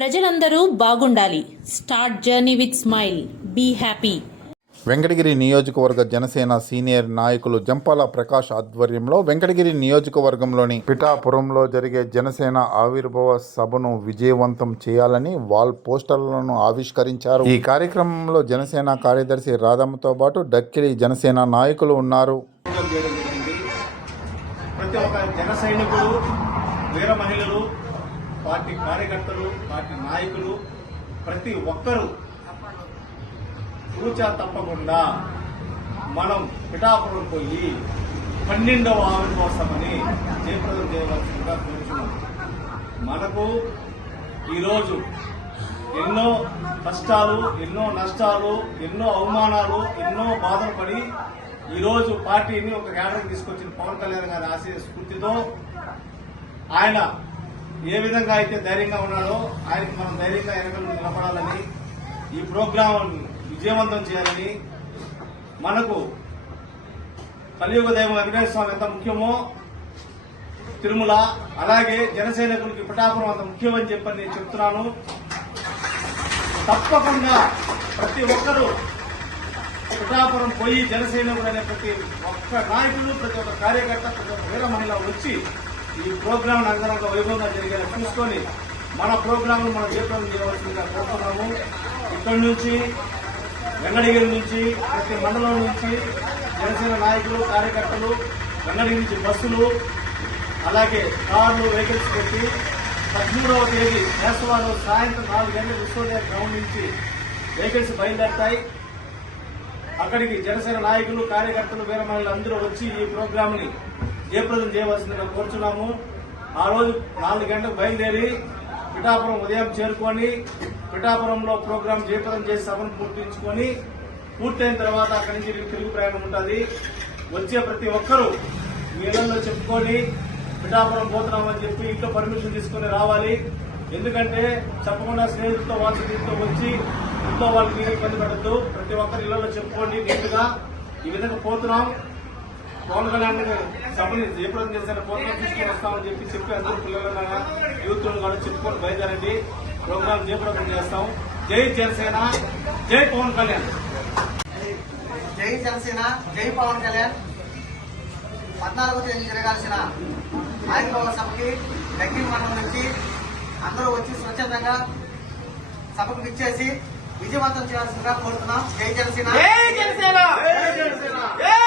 ప్రజలందరూ బాగుండాలి. Start journey with smile. Be happy. Venkatagiri నియోజకవర్గ జనసేన సీనియర్ నాయకులు జంపాల ప్రకాష్ ఆధ్వర్యంలో వెంకటగిరి నియోజకవర్గంలోని పిఠాపురంలో జరిగే జనసేన ఆవిర్భావ సభను విజయవంతం చేయాలని వాల్ పోస్టర్లను ఆవిష్కరించారు. ఈ కార్యక్రమంలో జనసేన కార్యదర్శి రాధమ్మతో పాటు డక్కిలి జనసేన నాయకులు ఉన్నారు. ప్రతి ఒక్క జన సైనికులు వీర మహిళలు పార్టీ కార్యకర్తలు పార్టీ నాయకులు ప్రతి ఒక్కరూ కూచా తప్పకుండా మనం పిఠాపురం పోయి పన్నెండవ ఆవిర్భావమని జయప్రదం చేయవలసిందిగా కోరుతున్నాం మనకు ఈరోజు ఎన్నో కష్టాలు ఎన్నో నష్టాలు ఎన్నో అవమానాలు ఎన్నో బాధలు పడి ఈరోజు పార్టీని ఒక కేడర్ తీసుకొచ్చిన పవన్ కళ్యాణ్ గారి ఆశయ స్ఫూర్తితో ఆయన ఏ విధంగా అయితే ధైర్యంగా ఉన్నాడో ఆయనకి మనం ధైర్యంగా వెనక నిలబడాలని ఈ ప్రోగ్రాం విజయవంతం చేయాలని మనకు కలియుగ దైవం వెంకటేశ్వర స్వామి ఎంత ముఖ్యమో తిరుమల అలాగే జనసైనికులకి పిఠాపురం అంత ముఖ్యమని చెప్పని నేను చెప్తున్నాను. తప్పకుండా ప్రతి ఒక్కరూ పిఠాపురం పోయి జనసైనికుడు అనే ప్రతి ఒక్క నాయకుడు ప్రతి ఒక్క కార్యకర్త ప్రతి ఒక్క వీర మహిళ వచ్చి ఈ ప్రోగ్రాం అంగరంగ వైభవంగా జరిగేలా చూసుకొని మన ప్రోగ్రాం మనం జయప్రదం చేయవలసిందిగా కోరుతున్నాము. ఇక్కడి నుంచి వెంగడగిరి నుంచి ప్రతి మండలం నుంచి జనసేన నాయకులు కార్యకర్తలు వెంగడగిరి నుంచి బస్సులు అలాగే కార్లు వెహికల్స్ పెట్టి పదమూడవ తేదీ వేసవారం సాయంత్రం నాలుగు గంటల విశ్వోదయ గ్రౌండ్ నుంచి వెహికల్స్ బయలుదేరతాయి. అక్కడికి జనసేన నాయకులు కార్యకర్తలు వీరమహిళలు అందరూ వచ్చి ఈ ప్రోగ్రాంని జయప్రదం చేయవలసిందిగా కోరుచున్నాము. ఆ రోజు నాలుగు గంటలకు బయలుదేరి పిఠాపురం ఉదయం చేరుకొని పిఠాపురంలో ప్రోగ్రాం జయప్రదం చేసి సభను పూర్తించుకొని పూర్తయిన తర్వాత అక్కడి నుంచి తిరుగు ప్రయాణం ఉంటుంది. వచ్చే ప్రతి ఒక్కరూ మీ ఇళ్ళలో చెప్పుకొని పిఠాపురం పోతున్నామని చెప్పి ఇంట్లో పర్మిషన్ తీసుకొని రావాలి. ఎందుకంటే చెప్పకుండా స్నేహితులతో వాట్సాప్తో వచ్చి ఇంట్లో వాళ్ళకి మీరు ఇబ్బంది పెట్టద్దు ప్రతి ఒక్కరి ఇళ్ళలో చెప్పుకోండి నీట్గా ఈ విధంగా పోతున్నాం. పవన్ కళ్యాణ్ సభని జయప్రదం చేసిన పోతున్నాం తీసుకొని వస్తామని చెప్పి చెప్పి అందరూ పిల్లలన్నా యూత్ కూడా చెప్పుకొని బయలుదేరండి. ప్రోగ్రాం జయప్రదం చేస్తాం. జై జనసేన జై పవన్ కళ్యాణ్. జై జనసేన జై పవన్ కళ్యాణ్. పద్నాలుగో తేదీ జరగాల్సిన ఆయుర్భావ సభకి దగ్గర మండలం నుంచి అందరూ వచ్చి స్వచ్ఛందంగా సభకు విచ్చేసి విజయవంతం చేయాల్సిందిగా కోరుతున్నాం. జై జనసేన. జై జనసేన. జై జనసేన. జై జనసేన